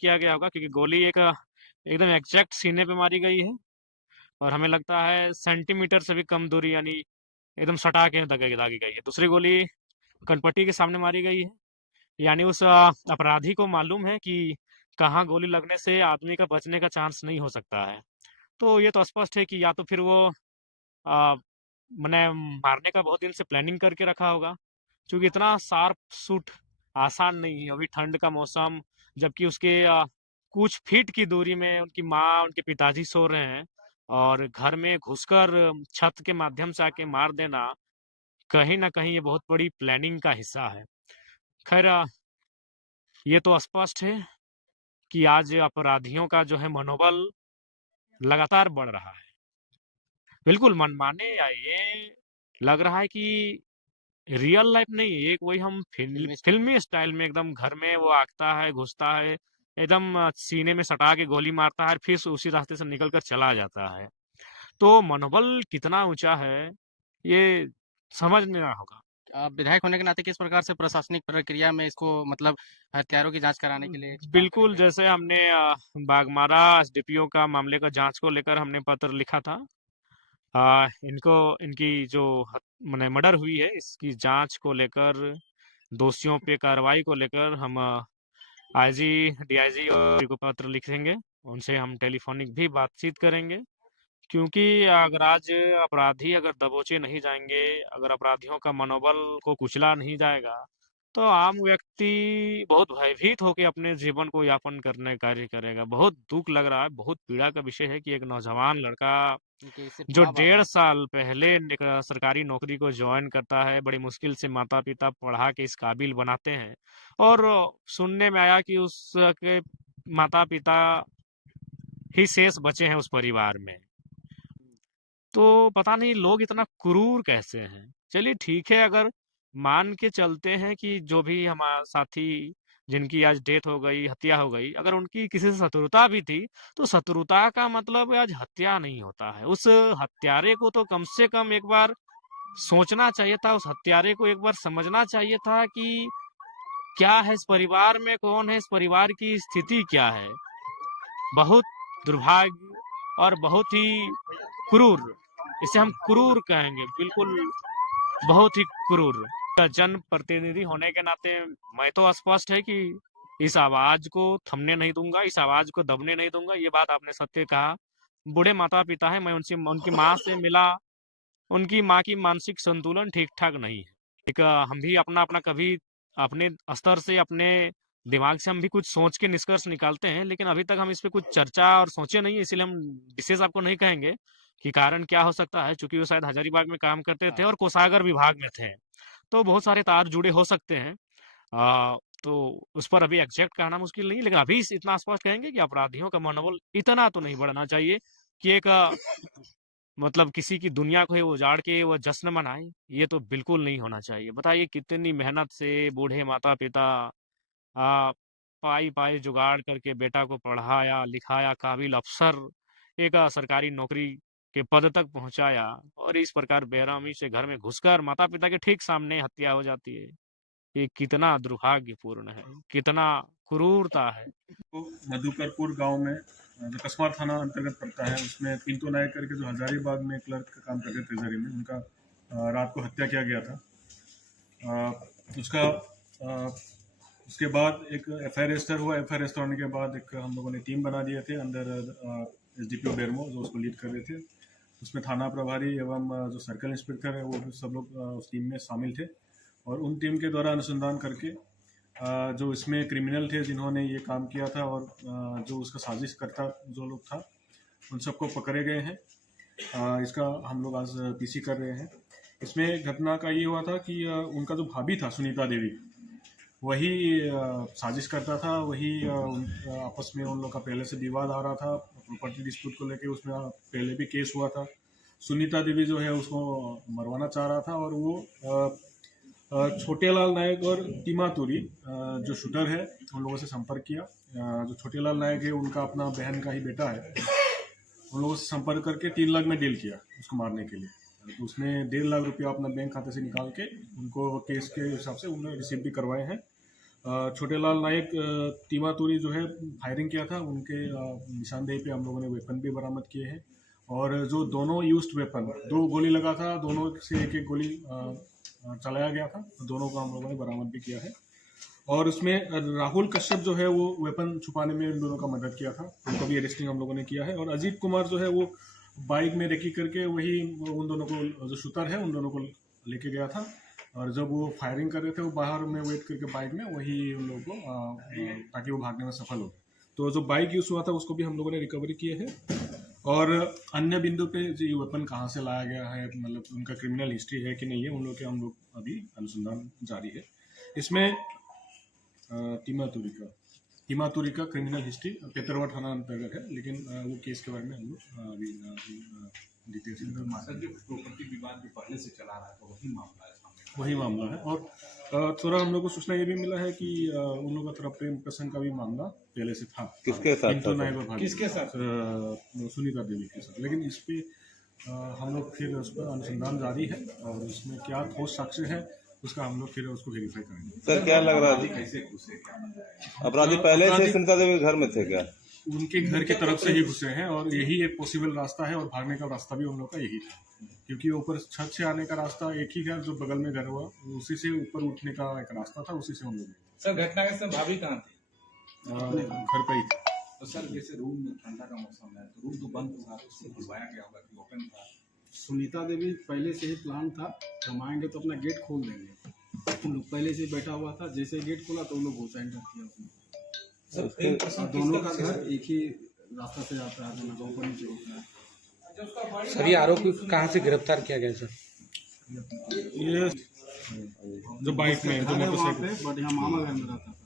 किया गया होगा, क्योंकि गोली एक एकदम एग्जैक्ट सीने पे मारी गई है और हमें लगता है सेंटीमीटर से भी कम दूरी, यानी एकदम सटा के दागी गई है। दूसरी गोली कनपट्टी के सामने मारी गई है, यानी उस अपराधी को मालूम है कि कहाँ गोली लगने से आदमी का बचने का चांस नहीं हो सकता है। तो ये तो स्पष्ट है कि या तो फिर वो आ, मैंने मारने का बहुत दिन से प्लानिंग करके रखा होगा, क्योंकि इतना शार्प शूट आसान नहीं है। अभी ठंड का मौसम, जबकि उसके कुछ फीट की दूरी में उनकी माँ उनके पिताजी सो रहे हैं, और घर में घुसकर छत के माध्यम से आके मार देना कहीं ना कहीं ये बहुत बड़ी प्लानिंग का हिस्सा है। खैर, ये तो स्पष्ट है कि आज अपराधियों का जो है मनोबल लगातार बढ़ रहा है। बिल्कुल मनमाने या ये लग रहा है कि रियल लाइफ नहीं है, एक वही हम फिल्मी स्टाइल में एकदम घर में वो आगता है, घुसता है, एकदम सीने में सटा के गोली मारता है, फिर उसी रास्ते से निकल कर चला जाता है। तो मनोबल कितना ऊंचा है ये समझना होगा। आप विधायक होने के नाते किस प्रकार से प्रशासनिक प्रक्रिया में इसको मतलब हत्यारों की जांच कराने के लिए काम बिल्कुल, करेंगे? जैसे हमने बागमारा एसडीपीओ का मामले का जांच को लेकर हमने पत्र लिखा था। इनको इनकी जो मैंने मर्डर हुई है, इसकी जांच को लेकर, दोषियों पे कार्रवाई को लेकर हम आईजी डीआईजी और को पत्र लिखेंगे। उनसे हम टेलीफोनिक भी बातचीत करेंगे, क्योंकि अगर आज अपराधी अगर दबोचे नहीं जाएंगे, अगर अपराधियों का मनोबल को कुचला नहीं जाएगा, तो आम व्यक्ति बहुत भयभीत होकर अपने जीवन को यापन करने का कार्य करेगा। बहुत दुख लग रहा है, बहुत पीड़ा का विषय है कि एक नौजवान लड़का क्योंकि इससे जो दबाव आ रहा 1.5 है। साल पहले सरकारी नौकरी को ज्वाइन करता है, बड़ी मुश्किल से माता पिता पढ़ा के इस काबिल बनाते हैं, और सुनने में आया कि उसके माता पिता ही शेष बचे हैं उस परिवार में। तो पता नहीं लोग इतना क्रूर कैसे हैं। चलिए ठीक है, अगर मान के चलते हैं कि जो भी हमारा साथी जिनकी आज डेथ हो गई, हत्या हो गई, अगर उनकी किसी से शत्रुता भी थी, तो शत्रुता का मतलब आज हत्या नहीं होता है। उस हत्यारे को तो कम से कम एक बार सोचना चाहिए था, उस हत्यारे को एक बार समझना चाहिए था कि क्या है इस परिवार में, कौन है इस परिवार की स्थिति क्या है। बहुत दुर्भाग्य और बहुत ही क्रूर, इसे हम क्रूर कहेंगे, बिल्कुल बहुत ही क्रूर। जन प्रतिनिधि होने के नाते मैं तो स्पष्ट है कि इस आवाज को थमने नहीं दूंगा, इस आवाज को दबने नहीं दूंगा। ये बात आपने सत्य कहा। बूढ़े माता पिता है, मैं उनसे उनकी माँ से मिला, उनकी माँ की मानसिक संतुलन ठीक ठाक नहीं है। एक हम भी अपना अपना कभी अपने स्तर से, अपने दिमाग से हम भी कुछ सोच के निष्कर्ष निकालते हैं, लेकिन अभी तक हम इस पे कुछ चर्चा और सोचे नहीं, इसीलिए हम विशेष आपको नहीं कहेंगे कि कारण क्या हो सकता है, क्योंकि वो शायद हजारीबाग में काम करते थे हाँ। और कोषागार विभाग में थे, तो बहुत सारे तार जुड़े हो सकते हैं। तो उस पर अभी एग्जैक्ट कहना मुश्किल नहीं, लेकिन अभी इतना स्पष्ट कहेंगे कि अपराधियों का मनोबल इतना तो नहीं बढ़ना चाहिए कि एक मतलब किसी की दुनिया को ही उजाड़ के वो जश्न मनाए। ये तो बिल्कुल नहीं होना चाहिए। बताइए कितनी मेहनत से बूढ़े माता पिता आ, पाई पाई जुगाड़ करके बेटा को पढ़ाया लिखाया, काबिल अफसर एक सरकारी नौकरी के पद तक पहुंचाया, और इस प्रकार बेरहमी से घर में घुसकर माता पिता के ठीक सामने हत्या हो जाती है। ये कितना दुर्भाग्यपूर्ण है, कितना क्रूरता है। तो मधुकरपुर गांव में जो कसमार थाना अंतर्गत पड़ता है, उसमें पिंटू नायक करके जो हजारीबाग में क्लर्क का काम करते थे ट्रेजरी में, उनका रात को हत्या किया गया था। उसका उसके बाद एक एफआईआर रजिस्टर हुआ। एफआईआर रजिस्टर होने के बाद एक हम लोगों ने टीम बना दिए थे अंदर, एसडीपीओ बेरमो जो उसको लीड कर रहे थे, उसमें थाना प्रभारी एवं जो सर्कल इंस्पेक्टर है वो भी सब लोग उस टीम में शामिल थे। और उन टीम के द्वारा अनुसंधान करके जो इसमें क्रिमिनल थे जिन्होंने ये काम किया था और जो उसका साजिश करता जो लोग था, उन सबको पकड़े गए हैं। इसका हम लोग आज पीसी कर रहे हैं। इसमें घटना का ये हुआ था कि उनका जो भाभी था सुनीता देवी, वही साजिश करता था, वही आपस में उन लोग का पहले से विवाद आ रहा था प्रॉपर्टी डिस्प्यूट को लेके। उसमें पहले भी केस हुआ था। सुनीता देवी जो है उसको मरवाना चाह रहा था, और वो छोटेलाल नायक और टीमा तुरी जो शूटर है उन लोगों से संपर्क किया। जो छोटेलाल नायक है उनका अपना बहन का ही बेटा है, उन लोगों से संपर्क करके 3 लाख में डील किया उसको मारने के लिए। तो उसने 1.5 लाख रुपया अपना बैंक खाते से निकाल के उनको केस के हिसाब से उन्होंने रिसीव भी करवाए हैं। छोटेलाल नायक तीमातुरी जो है फायरिंग किया था, उनके निशानदेही पे हम लोगों ने वेपन भी बरामद किए हैं। और जो दोनों यूज्ड वेपन, 2 गोली लगा था, दोनों से एक गोली चलाया गया था, दोनों को हम लोगों ने बरामद भी किया है। और उसमें राहुल कश्यप जो है वो वेपन छुपाने में इन दोनों का मदद किया था, उनको भी अरेस्टिंग हम लोगों ने किया है। और अजीत कुमार जो है वो बाइक में रेकी करके वही उन दोनों को, जो शूटर है, उन दोनों को लेके गया था। और जब वो फायरिंग कर रहे थे, वो बाहर में वेट करके बाइक में वही उन लोगों को, ताकि वो भागने में सफल हो। तो जो बाइक यूज हुआ था उसको भी हम लोगों ने रिकवरी किए हैं। और अन्य बिंदु पे जो ये वेपन कहाँ से लाया गया है, मतलब उनका क्रिमिनल हिस्ट्री है कि नहीं है, उन लोग के हम लोग अभी अनुसंधान जारी है। इसमें तीमातुरी का क्रिमिनल हिस्ट्री पेतरवा थाना अंतर्गत है, लेकिन वो केस के बारे में हम लोग अभी डिटेल्स प्रॉपर्टी विवाद जो पहले से चला रहा था वही मामला है। और थोड़ा हम लोग को सूचना ये भी मिला है कि उन लोगों का थोड़ा प्रेम प्रसंग का भी मामला पहले से था। किसके साथ? किसके साथ? सुनीता देवी के साथ। लेकिन इस पे हम लोग फिर उस पर अनुसंधान जारी है, और उसमें क्या ठोस साक्ष्य है उसका हम लोग फिर उसको वेरीफाई करेंगे। सर, क्या लग रहा है कैसे घुसे, अपराधी पहले से सुनीता देवी घर में थे क्या? उनके घर की तरफ से ही घुसे हैं, और यही एक पॉसिबल रास्ता है, और भागने का रास्ता भी उन लोग का यही था, क्योंकि ऊपर छत से आने का रास्ता एक ही है, जो बगल में घर हुआ उसी से ऊपर उठने का एक रास्ता था, उसी से हम लोग। सर, घटना के समय भाभी कहाँ थी? घर पे ही थी। तो सर, जैसे रूम में ठंडा का मौसम है तो रूम तो बंद होगा, उससे खुलवाया गया होगा कि ओपन था? सुनीता देवी पहले से ही प्लान था, हम आएंगे तो अपना गेट खोल देंगे। उन लोग पहले से बैठा हुआ था, जैसे गेट खोला तो उन लोग घुसा एंटर किया उसमें। दोनों का घर एक ही रास्ता से जाता है, दोनों गाँव पर नीचे होता है। सर, ये आरोपी कहाँ से गिरफ्तार किया गया सर? ये जो बाइक में, जो बट यहाँ मामा घर में रहता था।